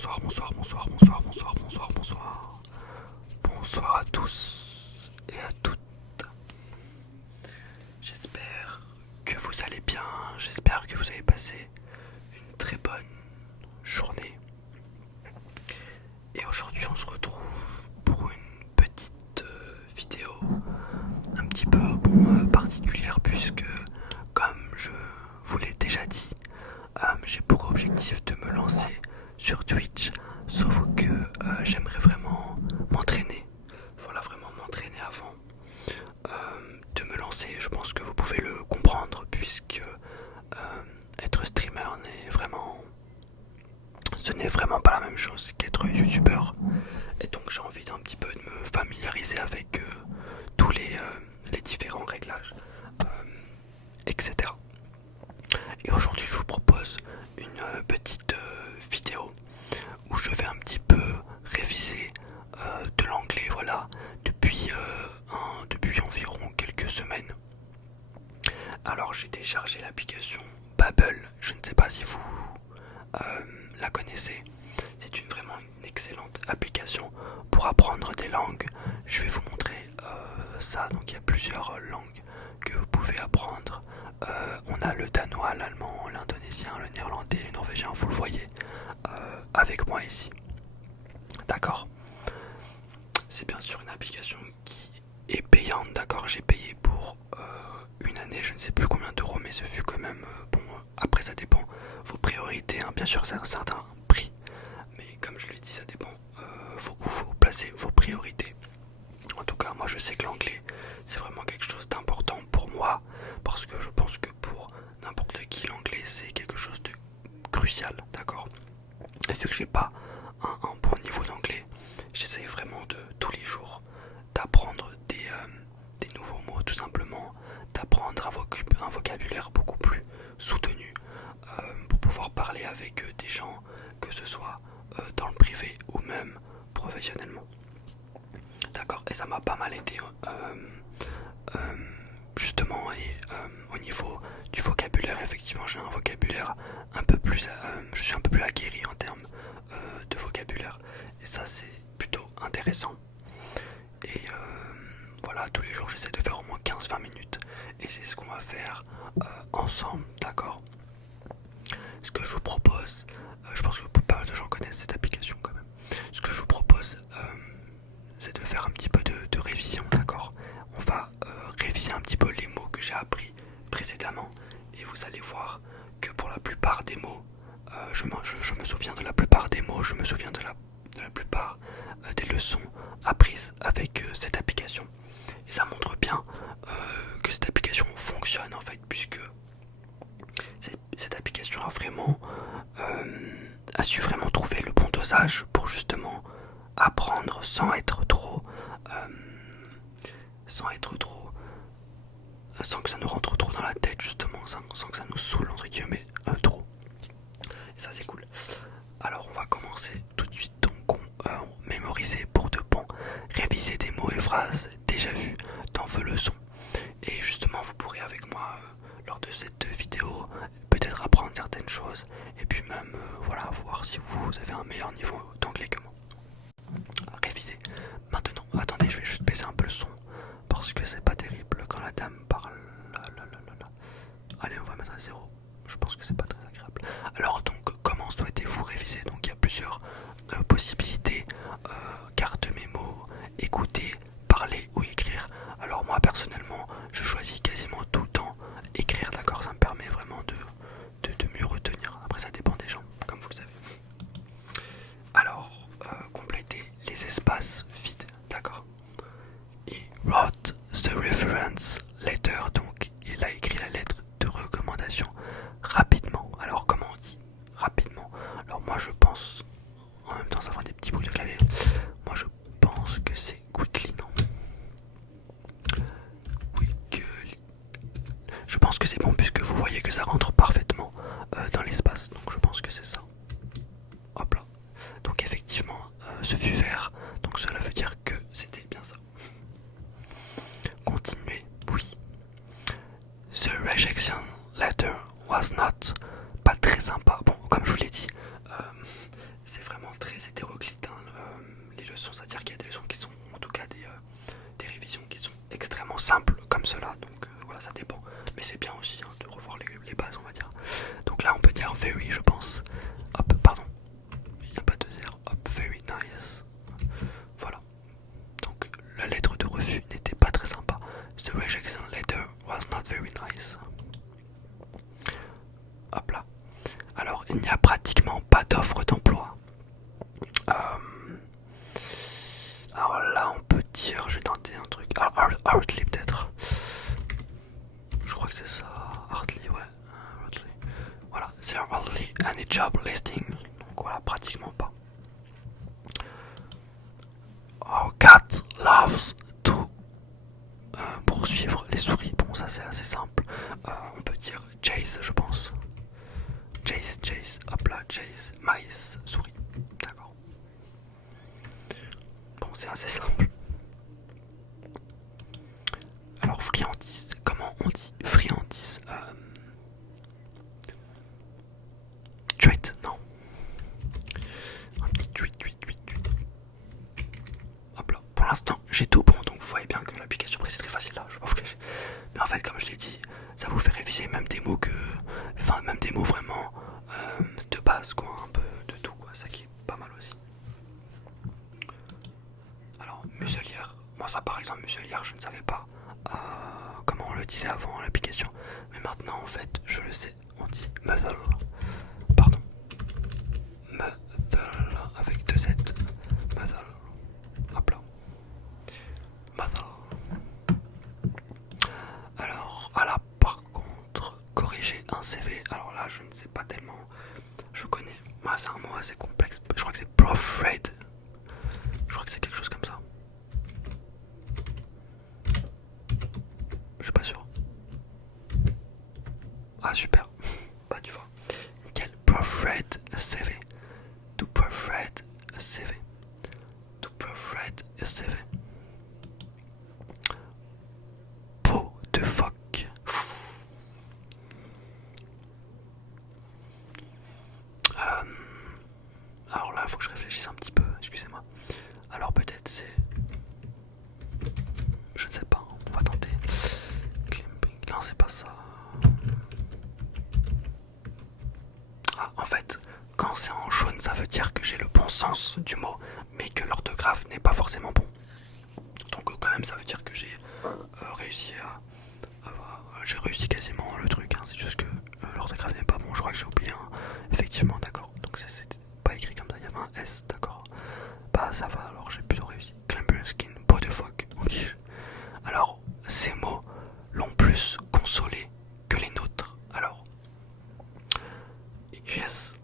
bonsoir, bonsoir, bonsoir, bonsoir, bonsoir, bonsoir, bonsoir. Bonsoir à tous et à toutes. J'espère que vous allez bien, j'espère que vous avez passé une très bonne journée. Et aujourd'hui on se retrouve pour une petite vidéo un petit peu particulière puisque, comme je vous l'ai déjà dit, j'ai pour objectif de me lancer sur Twitch, sauf que j'aimerais vraiment m'entraîner. Voilà, vraiment m'entraîner avant de me lancer. Je pense que vous pouvez le comprendre puisque être streamer ce n'est vraiment pas la même chose qu'être youtubeur. Et donc j'ai envie d'un petit peu de me familiariser avec tous les différents réglages, etc. Et aujourd'hui je vous propose une petite vidéo où je vais un petit peu réviser de l'anglais, voilà, depuis environ quelques semaines. Alors j'ai téléchargé l'application Babbel, je ne sais pas si vous la connaissez. C'est vraiment une excellente application pour apprendre des langues. Je vais vous montrer ça, donc il y a plusieurs langues que vous pouvez apprendre. On a le danois, l'allemand, l'indonésien, le néerlandais, le norvégien, vous le voyez avec moi ici. D'accord. C'est bien sûr une application qui est payante, d'accord. J'ai payé pour une année, je ne sais plus combien d'euros, mais ce fut quand même bon. Après ça dépend vos priorités, hein. Bien sûr c'est un certain prix, mais comme je l'ai dit, ça dépend où vous placez vos priorités. En tout cas moi je sais que l'anglais c'est vraiment quelque chose d'important pour moi, parce que je pense que pour n'importe qui l'anglais c'est quelque chose de crucial, d'accord. Et vu que j'ai pas un bon niveau d'anglais, j'essaie vraiment de tous les jours d'apprendre des nouveaux mots, tout simplement, d'apprendre un vocabulaire beaucoup plus soutenu pour pouvoir parler avec des gens, que ce soit dans le privé ou même professionnellement. D'accord. Et ça m'a pas mal aidé justement, et au niveau du vocabulaire, effectivement j'ai un vocabulaire un peu plus je suis un peu plus aguerri en termes de vocabulaire, et ça c'est plutôt intéressant. Et voilà, tous les jours j'essaie de faire au moins 15-20 minutes, et c'est ce qu'on va faire ensemble, d'accord. Ce que je vous propose, je pense que pas mal de gens connaissent cette application quand même. Ce que je vous propose, c'est de faire un petit peu de révision, d'accord. On va réviser un petit peu les mots que j'ai appris précédemment, et vous allez voir que pour la plupart des mots, je me souviens de la plupart des mots, je me souviens de la plupart des leçons apprises avec cette application. Et ça montre bien que cette application fonctionne en fait, puisque cette application a su vraiment trouver le bon dosage pour justement apprendre sans que ça nous rentre trop dans la tête, justement, sans que ça nous saoule entre guillemets trop. Et ça c'est cool. Alors on va commencer tout de suite, donc mémoriser pour de bon, réviser des mots et phrases déjà vus dans vos leçons. Et justement vous pourrez avec moi lors de cette vidéo peut-être apprendre certaines choses, et puis même voilà, voir si vous avez un meilleur niveau d'anglais que moi. Réviser. Maintenant, attendez, je vais juste baisser un peu le son parce que c'est pas terrible quand la dame parle. Allez, on va mettre à 0. Je pense que c'est pas très agréable. Alors donc, comment souhaitez-vous réviser? Donc il y a plusieurs possibilités. Carte mémo, écouter, parler ou écrire. Alors moi personnellement, je choisis quasiment tout le temps écrire, d'accord. Ça me permet vraiment de mieux retenir. Après ça dépend des gens, comme vous le savez. Alors, compléter les espaces vides, d'accord. Et wrote the reference letter, donc il a écrit la lettre de recommandation rapidement. Alors comment on dit rapidement? Alors moi je pense, en même temps ça fera des petits bruits de clavier, moi je pense que c'est quickly, non? Quickly. Je pense que c'est bon puisque vous voyez que ça rentre parfaitement dans l'espace, donc je pense que c'est ça. Hop là. Donc effectivement, ce fut vert, donc cela veut dire que c'était bien ça. Continuer, oui. The rejection letter was not, pas très sympa. Bon, comme je vous l'ai dit, c'est vraiment très hétéroclite, hein, les leçons, c'est-à-dire qu'il y a des leçons qui sont, en tout cas des révisions qui sont extrêmement simples comme cela, donc voilà, ça dépend. Mais c'est bien aussi, hein, de revoir les bases, on va dire. Donc là, on peut dire very, je pense. Hop, pardon, il n'y a pas de zéro. Hop, very nice. Voilà. Donc la lettre de refus n'était pas très sympa. The rejection letter was not very nice. Hop là. Alors, il n'y a pratiquement pas d'offre d'emploi. Alors là, on peut dire, je vais tenter un truc. Hardly peut-être. Je crois que c'est ça. Hardly, ouais. Hardly. Voilà, there are hardly any job listing. Donc voilà, pratiquement pas. Our cat loves to poursuivre les souris. Bon, ça c'est assez simple. On peut dire chase, je pense. Chase, hop là, chase, mice, souris. D'accord. Bon, c'est assez simple. Alors, friandise, comment on dit friandise? Treat, non. Un petit treat. Hop là, pour l'instant, j'ai tout bon, donc vous voyez bien que l'application c'est très facile là, je sais pas vous cacher. Mais en fait, comme je l'ai dit, ça vous fait réviser même des mots même des mots vraiment de base, quoi, un peu de tout, quoi, ça qui est pas mal aussi. Alors, muselière, moi ça par exemple, muselière, je ne savais pas comment on le disait avant l'application, mais maintenant en fait, je le sais, on dit muzzle, pardon, muzzle, avec deux Z, muzzle, hop là, muzzle. Alors, ah là, par contre, corriger un CV, alors là, je ne sais pas tellement, je connais, c'est un mot assez complexe, je crois que c'est proofread, je crois que c'est quelque chose comme ça. Je suis pas sûr. Ah super, bah tu vois, nickel, proofread CV, to proofread CV, to proofread CV. Pot de phoque. Alors là, il faut que je réfléchisse un petit peu, excusez-moi. Alors peut-être c'est... Je ne sais pas, on va tenter. Non, c'est pas ça. Ah, en fait, quand c'est en jaune, ça veut dire que j'ai le bon sens du mot, mais que l'orthographe n'est pas forcément bon. Donc quand même, ça veut dire que j'ai réussi j'ai réussi quasiment le truc, hein. C'est juste que l'orthographe n'est pas bon, je crois que j'ai oublié un... Effectivement, d'accord, donc c'était pas écrit comme ça, il y avait un S, d'accord. Bah ça va, alors j'ai plutôt réussi. Clamber skin, peau de phoque, ok. Alors, ces mots l'ont plus consolé que les nôtres, alors... Yes.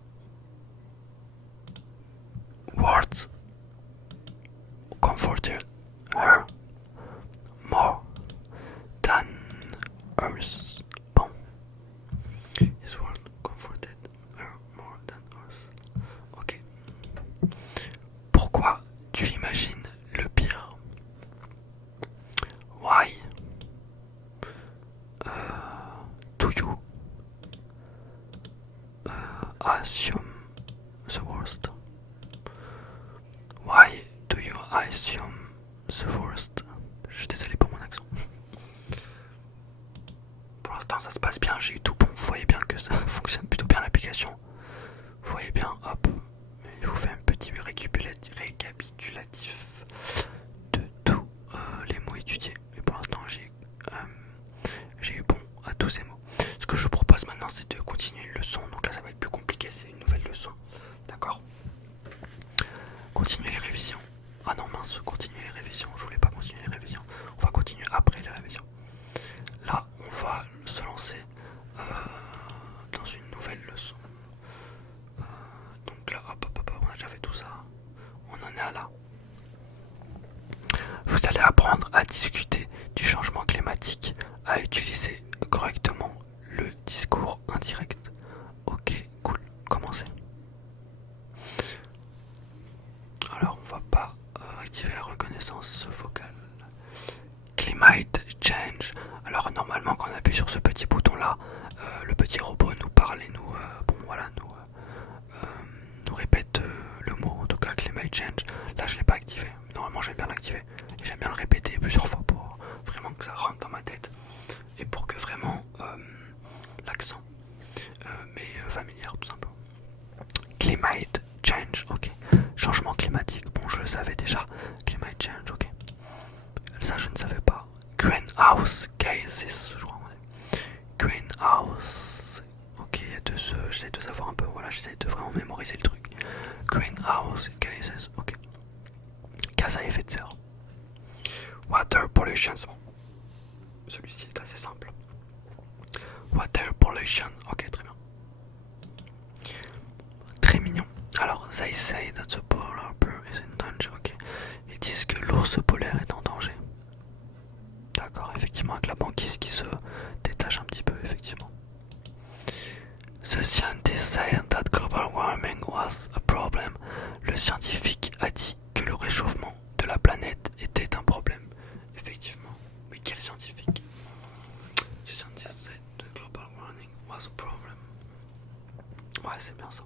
Words comforted her more than ours. Bon. His word comforted her more than ours. Ok. Pourquoi tu imagines le pire? Why do you assume the worst? Why do you assume the worst? Je suis désolé pour mon accent. Pour l'instant ça se passe bien, j'ai eu tout bon, vous voyez bien que ça fonctionne plutôt bien l'application. Vous voyez bien, hop, je vous fais un petit récapitulatif de tous les mots étudiés. Et pour l'instant j'ai eu bon à tous ces mots. Ce que je vous propose maintenant c'est de continuer une leçon, donc là ça va être plus compliqué, c'est une nouvelle leçon, d'accord? Continuer les révisions. Ah non mince, continuer les révisions, je voulais pas continuer les révisions, on va continuer après les révisions. Là on va se lancer dans une nouvelle leçon. Donc là hop, on a déjà fait tout ça, on en est à là. Vous allez apprendre à discuter du changement climatique, à utiliser correctement le discours indirect. Ok, cool, commencez. Alors on va pas activer la reconnaissance vocale. Climate change. Alors normalement quand on appuie sur ce petit bouton là, le petit robot nous parle et nous répète le change. Là je l'ai pas activé. Normalement j'aime bien l'activer. Et j'aime bien le répéter plusieurs fois pour vraiment que ça rentre dans ma tête. Et pour que vraiment l'accent m'est familière tout simplement. Climate change, ok. Changement climatique, bon je le savais déjà. Climate change, ok. Ça je ne savais pas. Greenhouse gases, je crois. Greenhouse. Ok, il y a deux j'essaie de savoir un peu, voilà, j'essaie de vraiment mémoriser le truc. Greenhouse gases, ok. Gaz à effet de serre. Water pollution, bon. Celui-ci est assez simple. Water pollution, ok, très bien. Très mignon. Alors, they say that the polar bear is in danger, ok. Ils disent que l'ours polaire est en danger. D'accord, effectivement, avec la banquise qui se détache un petit peu, effectivement. The scientist said that global warming was a problem. Le scientifique a dit que le réchauffement de la planète était un problème. Effectivement. Mais quel scientifique? The scientist said that global warming was a problem. Ouais, c'est bien ça.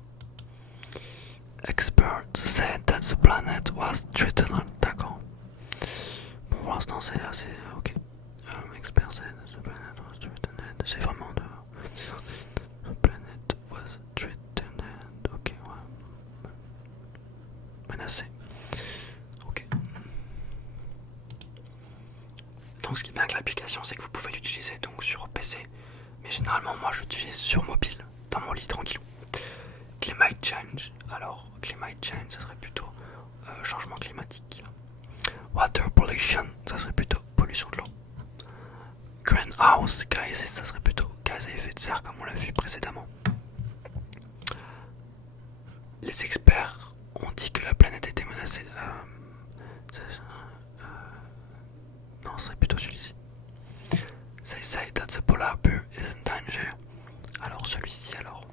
Experts said that the planet was threatened. D'accord. Bon, pour l'instant, c'est assez ok. Experts said that the planet was threatened. C'est vraiment de. The planet was threatened. Ok, ouais. Menacé. Ok. Donc, ce qui est bien avec l'application, c'est que vous pouvez l'utiliser donc sur PC. Mais généralement, moi, j'utilise sur mobile, dans mon lit tranquille. Climate change. Alors, climate change, ça serait plutôt changement climatique. Water pollution, ça serait plutôt pollution de l'eau. Greenhouse gases, ça serait plutôt gaz à effet de serre, comme on l'a vu précédemment. Les experts ont dit que la planète était menacée. Non, ce serait plutôt celui-ci. They say that the polar bear is in danger. Alors, celui-ci, alors.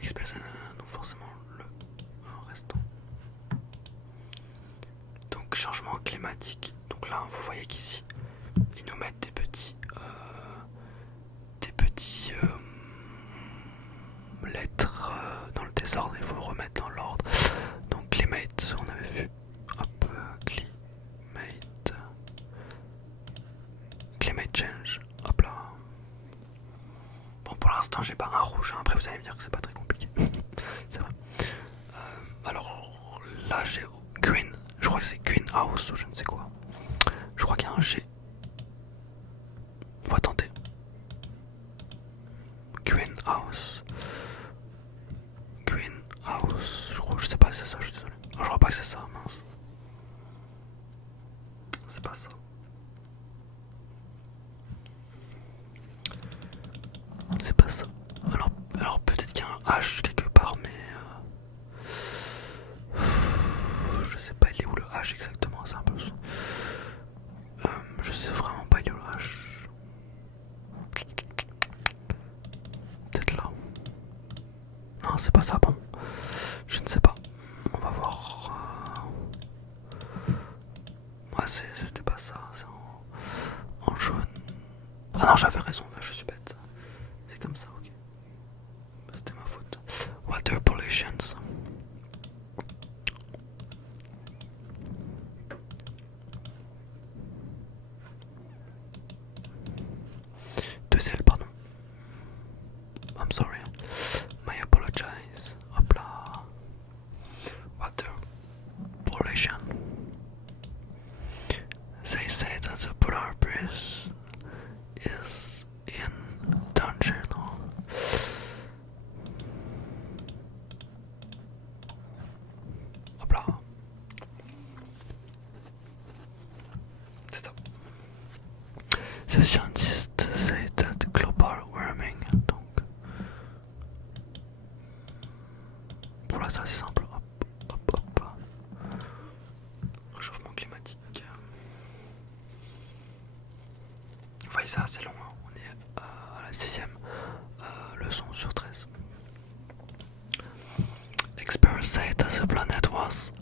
Experts, donc forcément le restant. Donc changement climatique. Donc là vous voyez qu'ici ils nous mettent des petits lettres dans le désordre. Il faut le remettre dans l'ordre. Donc climate, on avait vu. Hop, climate change. Hop là. Bon pour l'instant j'ai pas un rouge. Après vous allez me dire que c'est pas très compliqué. C'est vrai. Alors là j'ai green, je crois que c'est greenhouse ou je ne sais quoi. Je crois qu'il y a un G. On va tenter. Greenhouse. Greenhouse. Je sais pas si c'est ça, je suis désolé. Non, je crois pas que c'est ça, mince. C'est pas ça. C'est pas ça. Alors peut-être qu'il y a un H quelque part, mais je sais pas il est où le H exactement, c'est un peu ça. Je sais vraiment pas il est où le H. Peut-être là. Non, c'est pas ça, bon. Je ne sais pas. On va voir. Ouais, c'était pas ça. C'est en jaune. Ah non, j'avais raison, je suis bête. C'est comme ça, ok. C'était ma faute. Water pollution. Deux ailes, pardon. I'm sorry. My apologize. Hop là. Water pollution. They say that the polar bear is in danger. No? Hop là. C'est ça. The scientists say that global warming, donc pour là c'est assez simple, hop. Réchauffement climatique. Vous voyez ça, c'est long, hein. On est à la 6ème leçon sur 13. Experts say that the planet was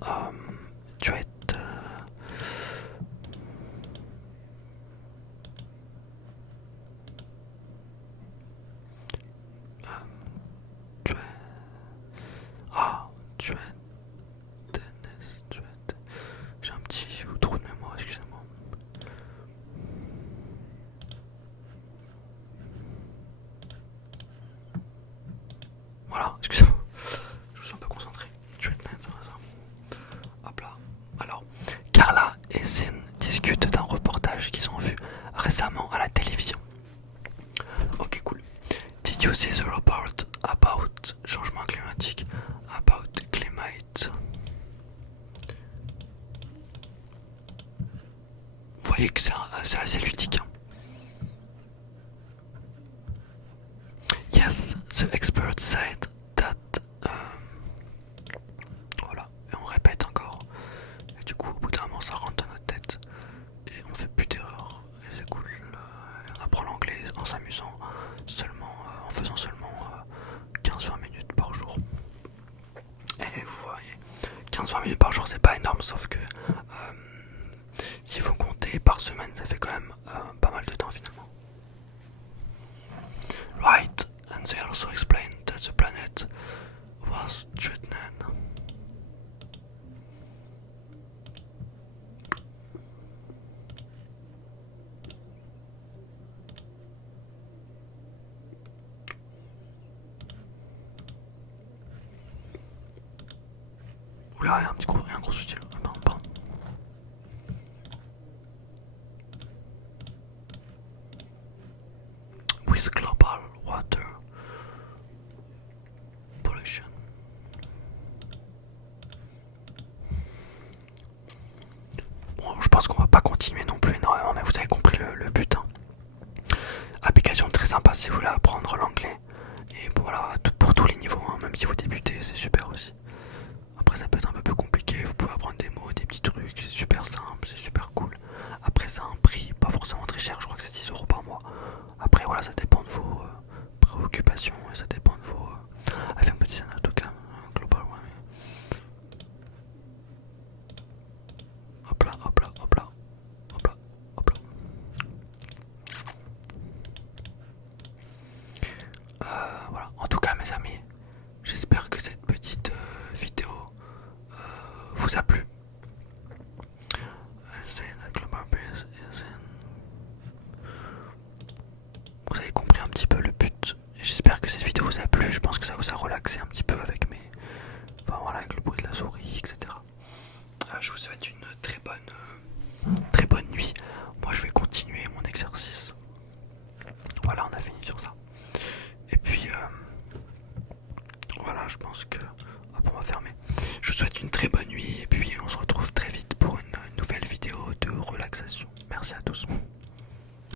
threat. Voilà, excusez-moi, je suis un peu concentré. Hop là. Alors, Carla et Sin discutent d'un reportage qu'ils ont vu récemment à la télévision. Ok, cool. Did you see the report about changement climatique? About climate? Vous voyez que c'est assez ludique. Hein. Yes, the expert said that. Voilà, et on répète encore. Et du coup, au bout d'un moment, ça rentre dans notre tête. Et on fait plus d'erreurs. Et c'est cool. Et on apprend l'anglais en s'amusant, seulement, en faisant seulement 15-20 minutes par jour. Et vous voyez, 15-20 minutes par jour, c'est pas énorme, sauf que si vous comptez par semaine, ça fait quand même pas mal de temps finalement. Right, and they also explained that the planet was threatened. Oula, il y a un gros souci là. Pardon. With global water pollution. Bon, je pense qu'on va pas continuer non plus énormément, mais vous avez compris le but. Hein. Application très sympa si vous voulez apprendre l'anglais. Et voilà, pour tous les niveaux, hein, même si vous débutez, c'est super aussi. Après, ça peut être un peu plus compliqué, vous pouvez apprendre des mots, des petits trucs, c'est super simple, c'est super cool. Après, ça a un prix pas forcément très cher, je crois que c'est 10 € par mois. Après, voilà, ça dépend de vos préoccupations et ça dépend de vos. Avec un petit scène en tout cas, global, ouais. Hop là, hop là, hop là, hop là, hop là. Voilà, en tout cas, mes amis, j'espère que cette petite vidéo vous a plu. Vous avez compris un petit peu le but. J'espère que cette vidéo vous a plu. Je pense que ça vous a relaxé un petit peu avec mes. Enfin voilà, avec le bruit de la souris, etc. Je vous souhaite une très bonne nuit. Moi je vais continuer mon exercice. Voilà, on a fini sur ça. Et puis voilà, je pense que. Hop, on va fermer. Je vous souhaite une très bonne